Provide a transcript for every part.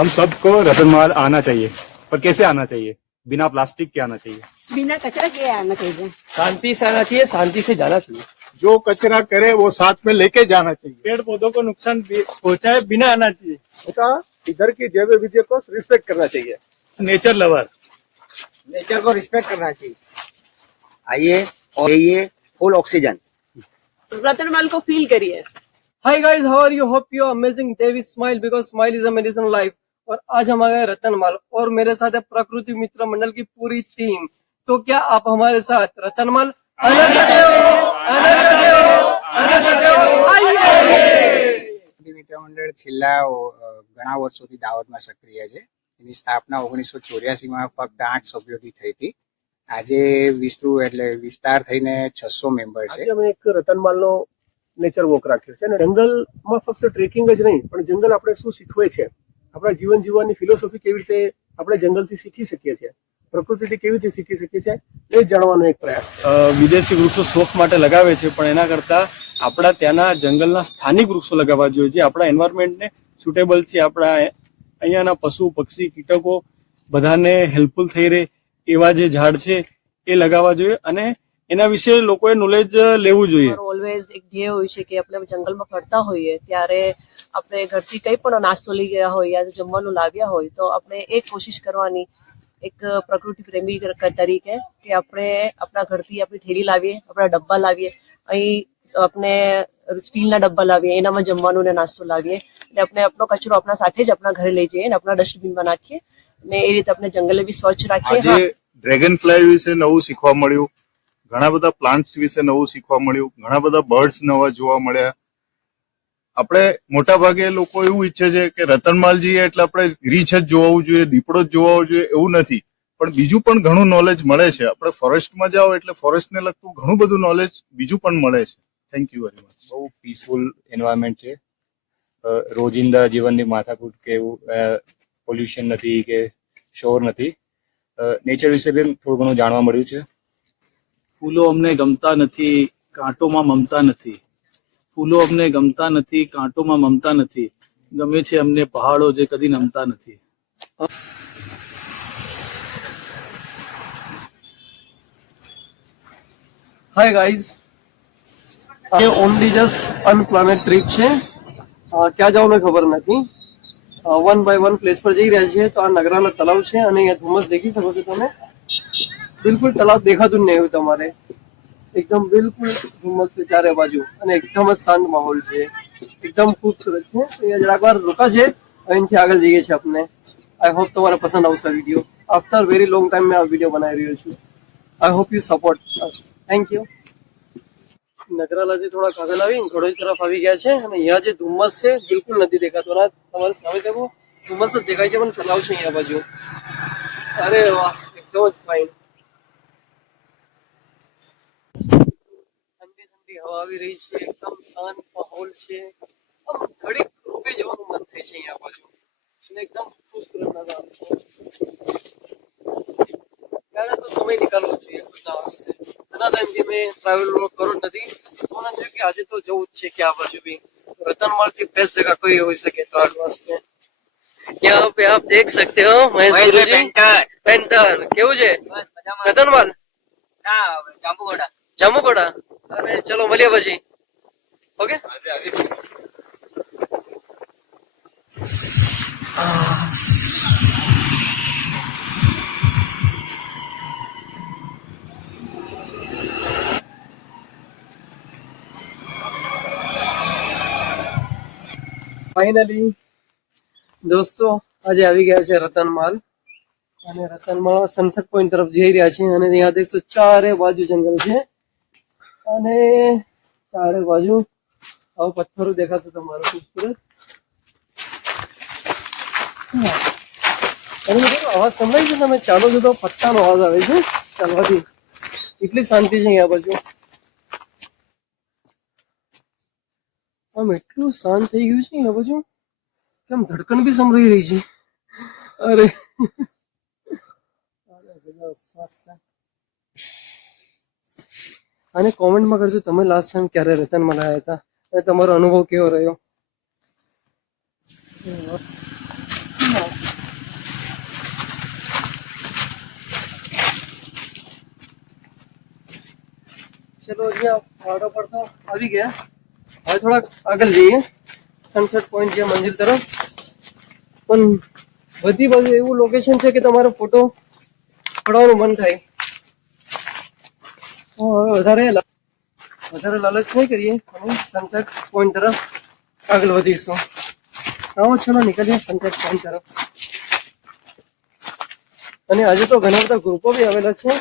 हम सबको रतनमाल आना चाहिए, पर कैसे आना चाहिए? बिना प्लास्टिक के आना चाहिए, बिना कचरा के आना चाहिए। शांति से आना चाहिए, शांति से जाना चाहिए। जो कचरा करे वो साथ में लेके जाना चाहिए। पेड़ पौधों को नुकसान पहुंचाए बिना आना चाहिए। ऐसा इधर की जैव विद्या को रिस्पेक्ट करना चाहिए। नेचर लवर, नेचर को रिस्पेक्ट करना चाहिए। आइए और ये फुल ऑक्सीजन। रतनमाल को फील करिए। Hi guys, how are you? Hope you are amazing. Day with smile because smile is a medicine life. और आज हम आ गए रतनमाल और मेरे साथ है प्रकृति मित्र मंडल की पूरी टीम। तो क्या आप हमारे साथ रतनमाल आना चाहते हो? आना चाहते हो? आना चाहते हो? आइए। મિત્ર મંડળ છેલ્લા ઘણા વર્ષોથી દાહોદમાં સક્રિય છે. એની સ્થાપના 1984 માં ફક્ત 8 સભ્યોથી થઈ હતી. આજે વિસ્તૃત એટલે વિસ્તાર થઈને 600 મેમ્બર છે. આજે અમે એક રતનમાલનો નેચર વોક રાખ્યો છે અને જંગલમાં ફક્ત ટ્રેકિંગ જ નહીં પણ જંગલ આપણે શું શીખવે છે, આપણા જીવન જીવવાની ફિલોસોફી કેવી રીતે આપણે જંગલથી શીખી શકીએ છીએ, પ્રકૃતિથી કેવી રીતે શીખી શકીએ છીએ એ જાણવાનો એક પ્રયાસ છે. વિદેશી વૃક્ષો શોખ માટે લગાવે છે, પણ એના કરતા આપણા ત્યાંના જંગલના સ્થાનિક વૃક્ષો લગાવવા જોઈએ, જે આપણા એન્વાયરમેન્ટને સુટેબલ છે, આપણા અહીંયાના પશુ પક્ષી કીટકો બધાને હેલ્પફુલ થઈ રહે એવા જે ઝાડ છે એ લગાવવા જોઈએ અને એના વિશે લોકોએ નોલેજ લેવું જોઈએ. ઓલવેઝ એક ધ્યેય હોય છે કે આપણે જંગલમાં ફરતા હોઈએ ત્યારે આપણે ઘરથી કંઈ પણ નાસ્તો લઈ ગયા હોય યા જમવાનું લાવ્યા હોય તો આપણે એક કોશિશ કરવાની એક પ્રકૃતિ પ્રેમી તરીકે કે આપણે આપણા ઘરથી આપણી થેલી લાવીએ, આપણા ડબ્બા લાવીએ, અહીં આપણે સ્ટીલના ડબ્બા લાવીએ, એનામાં જમવાનું ને નાસ્તો લાવીએ અને આપણે આપણો કચરો આપણા સાથે જ આપણા ઘરે લઈ જઈએ અને આપણા ડસ્ટબિનમાં નાખીએ અને એ રીતે આપણે જંગલે બી સ્વચ્છ રાખીએ. આજે ડ્રેગન ફ્લાય વિશે નવું શીખવા મળ્યું, ઘણા બધા પ્લાન્ટ્સ વિશે નવું શીખવા મળ્યું, ઘણા બધા બર્ડ્સ નવા જોવા મળ્યા. આપણે મોટા ભાગે લોકો એવું ઈચ્છે છે કે રતનમાલ જઈએ એટલે આપણે રીંછ જ જોવું જોઈએ, દીપડો જ જોવો જોઈએ, એવું નથી. પણ બીજું પણ ઘણું નોલેજ મળે છે. આપણે ફોરેસ્ટમાં જાઓ એટલે ફોરેસ્ટને લગતું ઘણું બધું નોલેજ બીજું પણ મળે છે. Thank you very much. બહુ પીસફુલ એન્વાયરમેન્ટ છે. રોજિંદા જીવનની માથાકૂટ કે એવું પોલ્યુશન નથી કે શોર નથી. નેચર વિશે બી થોડું ઘણું જાણવા મળ્યું છે. ફૂલો અમને ગમતા નથી, કાંટોમાં મમતા નથી. ફૂલો અમને ગમતા નથી, કાંટોમાં મમતા નથી. ગમે છે અમને પહાડો જે કદી નમતા નથી. હાય ગાઈઝ, ये ओनली जस्ट अनप्लानेड ट्रिप છે. ક્યાં જવાનું ખબર નથી. 1 by 1 પ્લેસ પર જઈ રહ્યા છીએ. તો આ નગરાલા તળાવ છે અને અહીંયા ધુમ્મસ દેખી શકો છો તમે. બિલકુલ તળાવ દેખાતું જ નહીં એવું તમારે. એકદમ બિલકુલ ધુમ્મસ છે ચારે બાજુ અને એકદમ જ શાંત માહોલ છે. એકદમ ખૂબસૂરત છે. અહીંયા જરાક વાર રોકા છે, અહીંથી આગળ જઈએ છીએ આપણે. આઈ હોપ તમારે પસંદ આવશે video. After very long time મેં આ વિડીયો બનાવી રહ્યો છું. I hope you support us. Thank you. નગરાલાથી થોડા આગળ આવી ઘોડોઈ તરફ આવી ગયા છે અને અહીંયા જે ધુમ્મસ છે બિલકુલ નથી દેખાતો. તમારે સામે જવું ધુમ્મસ જ દેખાય છે પણ તળાવ છે અહીંયા બાજુ. અરે વાહ, એકદમ જ ફાઇન. ઠંડી ઠંડી હવા આવી રહી છે, એકદમ શાંત માહોલ છે. ઘડીક રોકાઈ જવાનું મન થાય છે અહીંયા બાજુ અને એકદમ ખૂબસૂરત નજારો છે. ત્યારે તો સમય નીકાળવો જોઈએ બધા વાસ્તે. ઘણા ટાઈમથી મેં ટ્રાવેલ કરો નથી તો મને થયું કે આજે તો જવું જ છે કે આ બાજુ બી. रतनमाल की बेस्ट जगह कोई हो सके ट्रैवल वास्ते. यहाँ पे आप देख सकते हो महेश जी पेंटर केवू છે રતનમાલ જાંબુગોડા. અરે ચલો મળીએ પછી. ઓકે. ફાઇનલી દોસ્તો આજે આવી ગયા છે રતનમાલ અને રતનમાલ સનસેટ પોઈન્ટ તરફ જઈ રહ્યા છે અને ત્યાં દેખશો ચારે બાજુ જંગલ છે અને ચારે બાજુ આવું પથ્થરો દેખાશે તમારે ખૂબસૂરત. અવાજ સંભળાય છે તમે ચાલો છો તો પત્તાનો અવાજ આવે છે ચાલવાથી. એટલી શાંતિ છે અહીંયા બાજુ. આમ એટલું શાંત થઈ ગયું છે અહીંયા બાજુ કેમ ધડકન બી સંભળાઈ રહી છે. અરે અને કોમેન્ટમાં કરજો તમે લાસ્ટ ટાઈમ ક્યારે રતનમાલ આવ્યા હતા અને તમારો અનુભવ કેવો રહ્યો. ચલો અહીંયા પહાડો પર તો આવી ગયા. હવે થોડાક આગળ જઈએ સનસેટ પોઈન્ટ જે મંજિલ તરફ. પણ બધી બાજુ એવું લોકેશન છે કે તમારો ફોટો પડાવવાનું મન થાય. તો હવે વધારે લાલચ નહીં કરીએ અને સનસેટ પોઈન્ટ તરફ આગળ વધીશું. આવો ચલો નીકળીએ સનસેટ પોઈન્ટ તરફ. અને આજે તો ઘણા બધા ગ્રુપો બી આવેલા છે.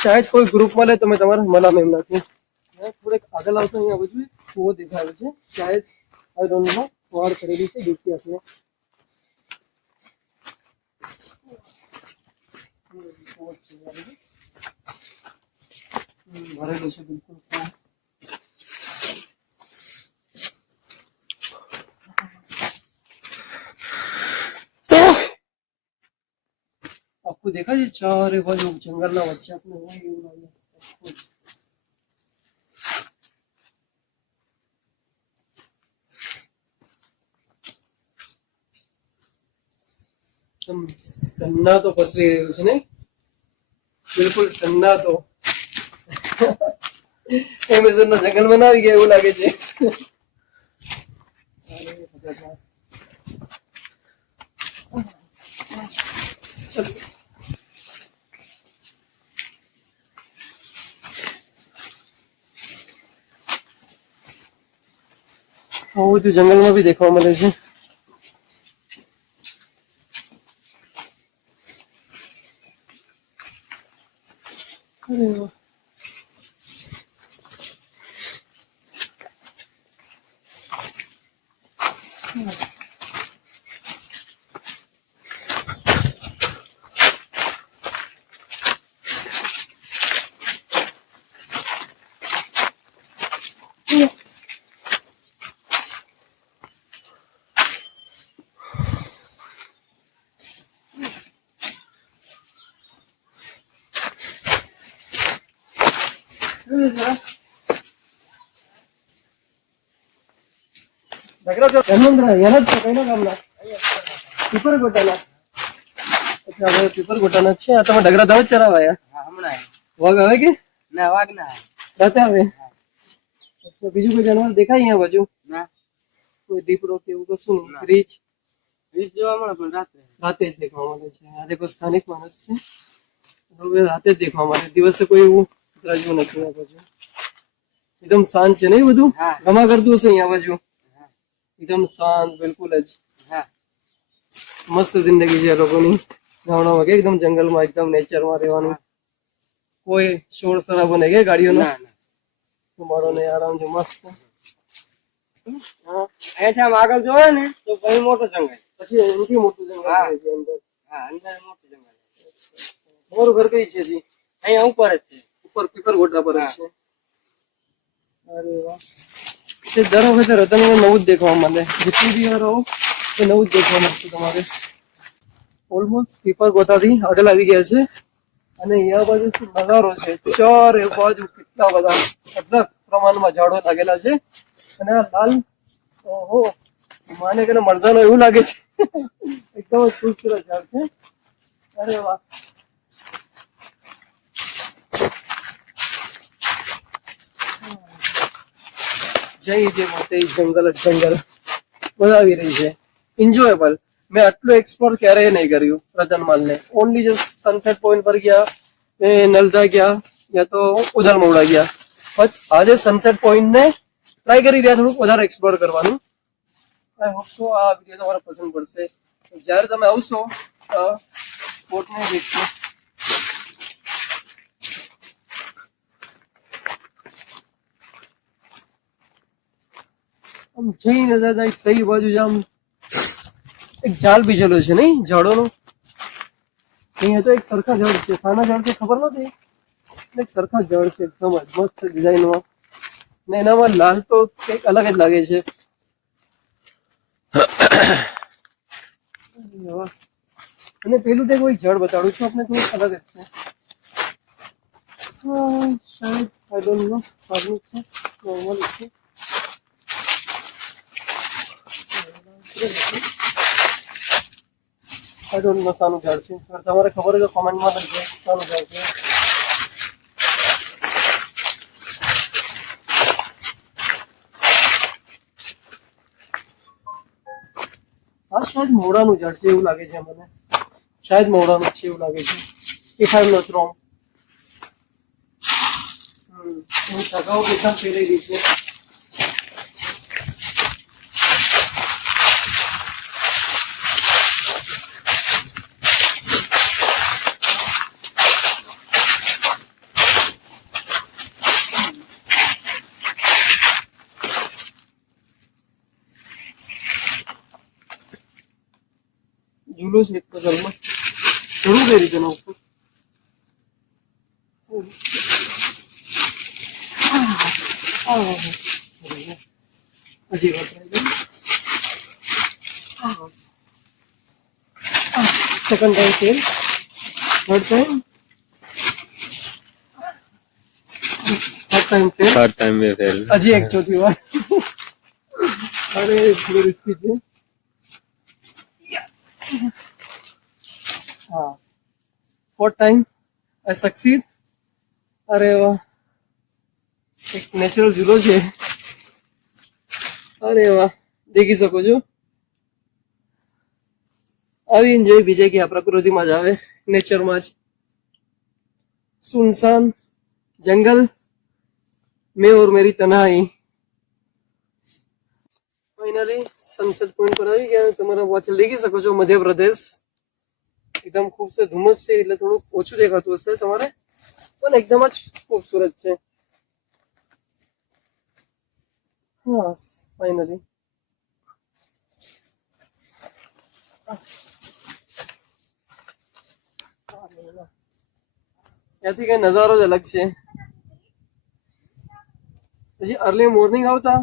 શાયદ કોઈ ગ્રુપ મળે તો મેં તમારે મનામ એમ નથી. થોડેક આગળ આવતો અહીંયા બધું કૂવો દેખાયો છે. શાયદ આઈ ડોન્ટ નો વાડ કરેલી છે દેખીએ આપણે. ભરેલું છે બિલકુલ. આખું દેખાય છે ચારે બાજુ જંગલના વચ્ચે આપણે હોય એવું લાગે. સન્નાટો પસરી રહ્યું છે ને, બિલકુલ સન્નાટો. એમેઝોન ના જંગલમાં ના આવી ગયા એવું લાગે છે. આવું બધું જંગલમાં બી દેખવા મળે છે. અરે વાહ. પીપરગોટાના છે. આ તમે ડગરા દાવ ચરાવા આવ્યા? વાઘ આવે કે ના? વાઘ ના રાતે આવે. બીજું કોઈ જાનવર દેખાય અહીંયા બાજુ? કોઈ દીપડો કે એવું કશું નહીં? રીંછ જોવા મળે પણ રાતે જ દેખવા મળે છે. આ દેખો સ્થાનિક માણસ છે. હવે રાતે જ દેખવા મળે, દિવસે કોઈ એવું રાજ્ય નથી. આ બાજુ એકદમ શાંત છે ને બધું? ગમા કરતું હશે અહીંયા બાજુ. એકદમ શાંત બિલકુલ જ. મસ્ત જિંદગી છે આ લોકોની. ગામડા વાગે એકદમ જંગલમાં એકદમ નેચરમાં રહેવાનું. કોઈ શોર શરાબો નહીં કે ગાડીઓનો? તમારો ને આરામ છે મસ્ત. અહીંથી આગળ જોવે ને તો પછી મોટો જંગલ, પછી એનથી મોટું જંગલ છે અંદર. અંદર મોટું જંગલ. તમારું ઘર કઈ છે જી? અહીંયા ઉપર જ છે. ઉપર પીપરગોટા પર જ છે. અરે વાહ. દર વખતે રતનમાં નવું જ દેખવા મળે. જેટલી બી વાર આવો એ નવું જ દેખવા મળશે તમારે. ઓલમોસ્ટ પીપરગોટાથી આગળ આવી ગયા છે. અને અહીંયા બાજુ નજારો છે. ચારે બાજુ કેટલા બધા અઢળક પ્રમાણમાં ઝાડો લાગેલા છે. અને આ લાલ, ઓહો, માને કે મરદાનો એવું લાગે છે. એકદમ જ ખૂબસૂરત ઝાડ છે. અરે વાહ. જય જે માટે જંગલ જ જંગલ મજા આવી રહી છે. એન્જોયેબલ. મેં આટલું એક્સપ્લોર ક્યારેય નહીં કર્યું રતનમાલ ને. ઓનલી જસ્ટ સનસેટ પોઈન્ટ પર ગયા, નલદા ગયા, યા તો ઉદલમોડા ગયા. બસ આજે સનસેટ પોઈન્ટ ને ટ્રાય કરી રહ્યા થોડુંક વધારે એક્સપ્લોર કરવાનું. આઈ હોપ સો આ વિડીયો તમારે પસંદ પડશે. જયારે તમે આવશો સ્પોટને દેખશો. આમ જઈને દાદા કઈ બાજુ આમ એક જાલ બીજેલો છે નહીં ઝાડોનો? અહીંયા તો એક સરખા ઝાડ છે. સાના ઝાડ છે ખબર નથી. એક સરખા ઝાડ છે એકદમ જ મસ્ત ડિઝાઇનમાં. ને એનામાં લાલ તો કંઈક અલગ જ લાગે છે. અને પેલું તે કોઈ ઝાડ બતાડું છું આપણે, થોડું અલગ જ છે. શાયદ આઈ ડોન્ટ નો સારું છે, નોર્મલ છે. આઈ ડોન્ટ નો સાનું ઝાડ છે. તમારે ખબર હોય તો કોમેન્ટમાં લખજો સાનું ઝાડ છે. શાયદ મોડાનું ઝાડ છે એવું લાગે છે મને, શાયદ મોડાનું છે એવું લાગે છે, if I am not wrong. ટકાઉ એકદમ ફેલાઈ છે. ઝૂલો છે એક પઝલમાં, ચડવું કઈ રીતે એના ઉપર? હજી વાર second time fail, third time fail, હજી એક ચોથી વાર. અરે થોડું રિસ્કી છે. હા, ફોર્થ ટાઈમ આઈ સક્સીડ. અરે વાહ, એક નેચરલ ઝૂલો છે. અરે વાહ, દેખી શકો છો. આવી એન્જોય બીજે કે આ પ્રકૃતિમાં જ આવે, નેચરમાં જ. સુનસાન જંગલ મેં ઓર મેરી તન્હાઈ. ફાઇનલી સનસેટ પોઈન્ટ પર આવી ગયા. તમારા પાછળ દેખી શકો છો મધ્યપ્રદેશ. એકદમ ખૂબ છે, ધુમ્મસ છે એટલે થોડુંક ઓછું દેખાતું હશે તમારે, પણ એકદમ જ ખૂબસૂરત છે. હા, ફાઇનલી ત્યાંથી કઈ નજારો જ અલગ છે. હજી અર્લી મોર્નિંગ આવતા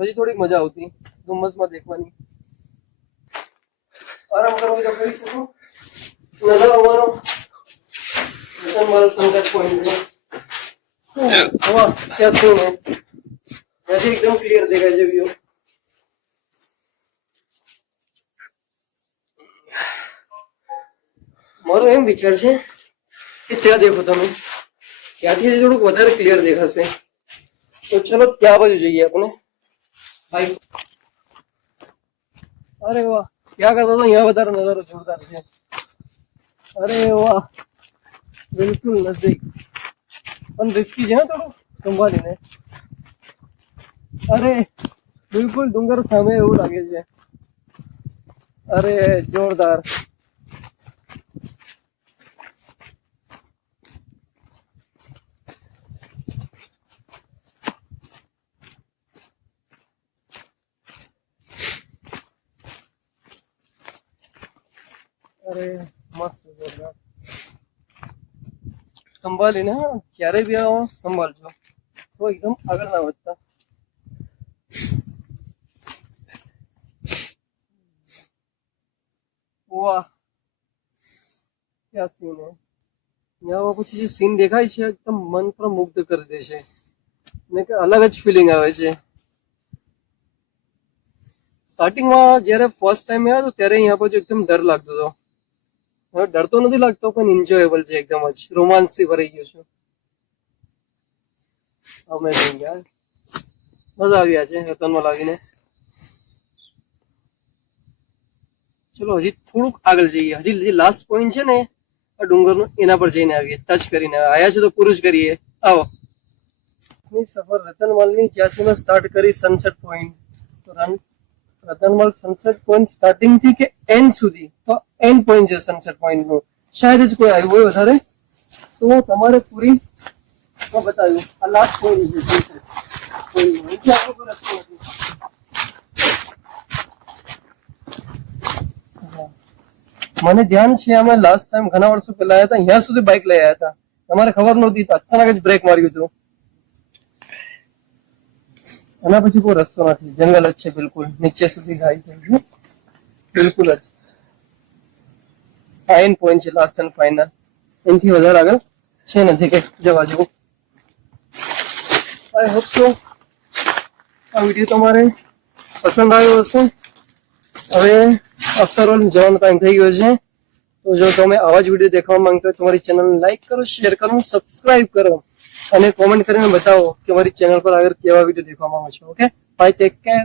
હજી થોડીક મજા આવતી ધુમ્મસમાં દેખવાની. આરામ કરવો તો કરી શકો. નજારો અમારો મારો સનસેટ પોઈન્ટ છે. વાહ, क्या सीन है. ત્યાંથી એકદમ ક્લિયર દેખાય છે વ્યૂ. મારો એમ વિચાર છે કે ત્યાં દેખો તમે, ત્યાંથી થોડુંક વધારે ક્લિયર દેખાશે. તો ચલો ત્યાં બાજુ જઈએ આપણે. ભાઈ અરે વાહ, ક્યાં કરતો હતો અહીંયા વધારે નજારો જોરદાર છે. અરે વાહ, બિલકુલ નજદીક, પણ રિસ્કી છે થોડું સંભાળીને. અરે બિલકુલ ડુંગર સામે એવું લાગે છે. અરે જોરદાર. અરે મસ્ત જોરદાર. સંભાળીને, હા, જ્યારે બી આવો સંભાળજો, તો એકદમ આગળ ના વધતા. વાહ, ક્યાં સીન હે. यहाँ પછી જે સીન દેખાય છે એકદમ મન પર મુગ્ધ કરી દે છે ને, કે અલગ જ ફિલિંગ આવે છે. સ્ટાર્ટિંગમાં જયારે ફર્સ્ટ ટાઈમ આવ્યો હતો ત્યારે અહીંયા પછી એકદમ ડર લાગતો હતો. હવે ડર તો નથી લાગતો, પણ એન્જોયેબલ છે, એકદમ જ રોમાંસ થી ભરાઈ ગયો છું. અમેઝિંગ યાર, મજા આવ્યા છે રતનમાં લાવીને. ચલો હજી થોડુંક આગળ જઈએ. હજી લાસ્ટ પોઈન્ટ છે ને આ ડુંગરનો, એના પર જઈને આવીએ, ટચ કરીને આયા છે તો પૂરું જ કરીએ. આવો. સફર રતનમાલની જ્યાંથી મેં સ્ટાર્ટ કરી સનસેટ પોઈન્ટ, તો રતનમાલ સનસેટ પોઈન્ટ સ્ટાર્ટિંગ થી કે એન્ડ સુધી, તો એન્ડ પોઈન્ટ છે સનસેટ પોઈન્ટ નું. શાયદ જ કોઈ આવ્યું હોય વધારે, તો તમારે પૂરી બતાવ્યું. આ લાસ્ટ પોઈન્ટ છે સનસેટ પોઈન્ટ. મને ધ્યાન છે અમે લાસ્ટ ટાઈમ ઘણા વર્ષો પહેલા આવ્યા હતા, અહીંયા સુધી બાઇક લઈ આવ્યા હતા. તમારે ખબર નહોતી તો અચાનક જ બ્રેક માર્યું હતું. એના પછી કોઈ રસ્તો નથી, જંગલ જ છે બિલકુલ, નીચે સુધી જાય છે બિલકુલ જ. ફાઇન પોઈન્ટ છે લાસ્ટ એન્ડ ફાઇનલ. એનાથી વધારે આગળ છે નથી કે જવા જેવું. આઈ હોપ સો આ વિડીયો તમારે પસંદ આવ્યો હશે. હવે આફ્ટર ઓલ જવાનો ટાઈમ થઈ ગયો છે. તો જો તમે આવા જ વિડીયો દેખવા માંગતો હોય તો મારી ચેનલને લાઈક કરો, શેર કરો, સબસ્ક્રાઇબ કરો અને કોમેન્ટ કરીને બતાવો કે મારી ચેનલ પર આગળ કેવા વિડીયો દેખવા માંગો છો. Okay, bye, take care.